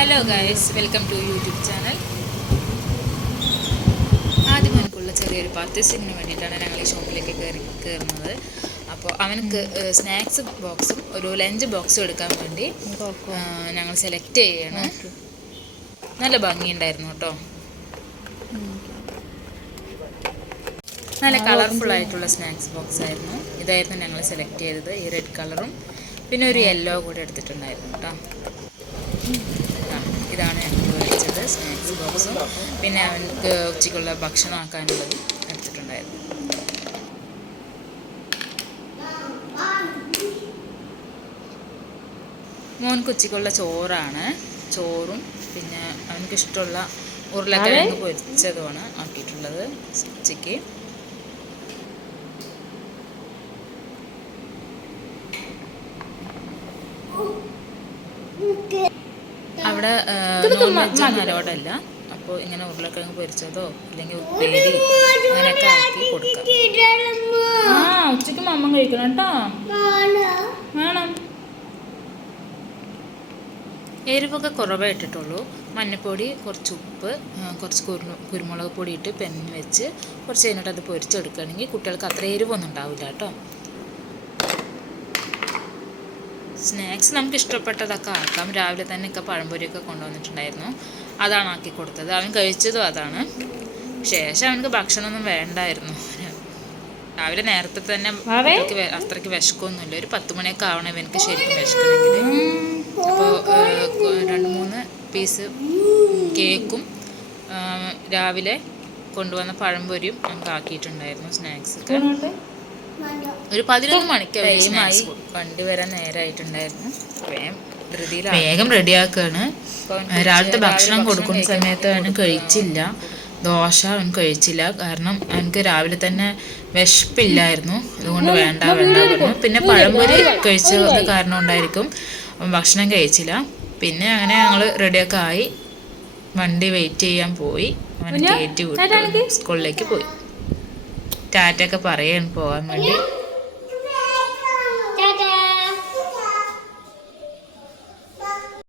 Hello guys, welcome to YouTube channel. ആദ്യം അവനക്കുള്ള ചെറിയൊരു പർച്ചേസിങ്ങിന് വേണ്ടിയിട്ടാണ് ഞങ്ങൾ ഈ ഷോപ്പിലേക്ക് കയറുന്നത്. അപ്പോൾ അവനക്ക് സ്നാക്സ് ബോക്സും ഒരു ലഞ്ച് ബോക്സും എടുക്കാൻ വേണ്ടി ഞങ്ങൾ സെലക്ട് ചെയ്യാണ്. നല്ല ഭംഗിയുണ്ടായിരുന്നു കേട്ടോ. നല്ല കളർഫുൾ ആയിട്ടുള്ള സ്നാക്സ് ബോക്സ് ആയിരുന്നു. ഇതായിരുന്നു ഞങ്ങൾ സെലക്ട് ചെയ്തത്. ഈ റെഡ് കളറും പിന്നെ ഒരു യെല്ലോ കൂടെ എടുത്തിട്ടുണ്ടായിരുന്നു കേട്ടോ. ഇതാണ് ഞങ്ങൾ മേടിച്ചത്, സ്നാക്സ് ബോക്സും പിന്നെ അവനക്ക് ഉച്ചയ്ക്കുള്ള ഭക്ഷണം ആക്കാനുള്ളതും എടുത്തിട്ടുണ്ടായിരുന്നു. മോൻക്ക് ഉച്ചയ്ക്കുള്ള ചോറാണ്. ചോറും പിന്നെ അവനക്ക് ഇഷ്ടമുള്ള ഉരുളക്കിഴങ്ങ് പൊരിച്ചതുമാണ് ആക്കിയിട്ടുള്ളത് ഉച്ചയ്ക്ക്. അവിടെ നോൺ വെജ് അലോഡല്ല. അപ്പോൾ ഇങ്ങനെ ഉരുളക്കിഴങ്ങ് പൊരിച്ചതോ അല്ലെങ്കിൽ ഉപ്പേരി അങ്ങനെയൊക്കെ ആക്കി കൊടുക്കാം. ഉച്ചയ്ക്ക് മമ്മ കഴിക്കണം കേട്ടോ. വേണം. എരിവൊക്കെ കുറവേ ഇട്ടിട്ടുള്ളൂ. മഞ്ഞൾപ്പൊടി, കുറച്ച് ഉപ്പ്, കുറച്ച് കുരുമുളക് പൊടി ഇട്ട് പെന്ന് വെച്ച് കുറച്ച് കഴിഞ്ഞിട്ട് അത് പൊരിച്ചെടുക്കുകയാണെങ്കിൽ കുട്ടികൾക്ക് അത്ര എരിവൊന്നും ഉണ്ടാവില്ല കേട്ടോ. സ്നാക്സ് നമുക്ക് ഇഷ്ടപ്പെട്ടതൊക്കെ ആക്കാം. രാവിലെ തന്നെ ഒക്കെ പഴംപൊരിയൊക്കെ കൊണ്ടുവന്നിട്ടുണ്ടായിരുന്നു, അതാണ് ആക്കി കൊടുത്തത്. അവൻ കഴിച്ചതും അതാണ്. ശേഷം അവനക്ക് ഭക്ഷണമൊന്നും വേണ്ടായിരുന്നു. രാവിലെ നേരത്തെ തന്നെ അത്രയ്ക്ക് വിശക്കൊന്നുമില്ല. ഒരു 10 മണിയൊക്കെ ആവണം ഇവനക്ക് ശരിക്കും വിശക്കണമെങ്കിൽ. അപ്പോൾ 2-3 പീസ് കേക്കും രാവിലെ കൊണ്ടുവന്ന പഴംപൊരിയും നമുക്ക് ആക്കിയിട്ടുണ്ടായിരുന്നു. സ്നാക്സൊക്കെ ഒരു 11 മണിക്ക് ടൈമായി. വണ്ടി വരാൻ നേരമായിട്ടുണ്ടായിരുന്നു. വേഗം റെഡിയാക്കുകയാണ്. രാവിലത്തെ ഭക്ഷണം കൊടുക്കുന്ന സമയത്ത് അവന് കഴിച്ചില്ല. ദോശ അവൻ കഴിച്ചില്ല. കാരണം അവനക്ക് രാവിലെ തന്നെ വിശപ്പില്ലായിരുന്നു. അതുകൊണ്ട് വേണ്ട പറഞ്ഞു. പിന്നെ പഴംപൊരി കഴിച്ചത് കാരണം കൊണ്ടായിരിക്കും അവൻ ഭക്ഷണം കഴിച്ചില്ല. പിന്നെ അങ്ങനെ ഞങ്ങൾ റെഡിയൊക്കെ ആയി വണ്ടി വെയിറ്റ് ചെയ്യാൻ പോയി. അവനെ കയറ്റി വിട്ടു, സ്കൂളിലേക്ക് പോയി. ടാറ്റയൊക്കെ പറയാൻ പോകാൻ വേണ്ടി.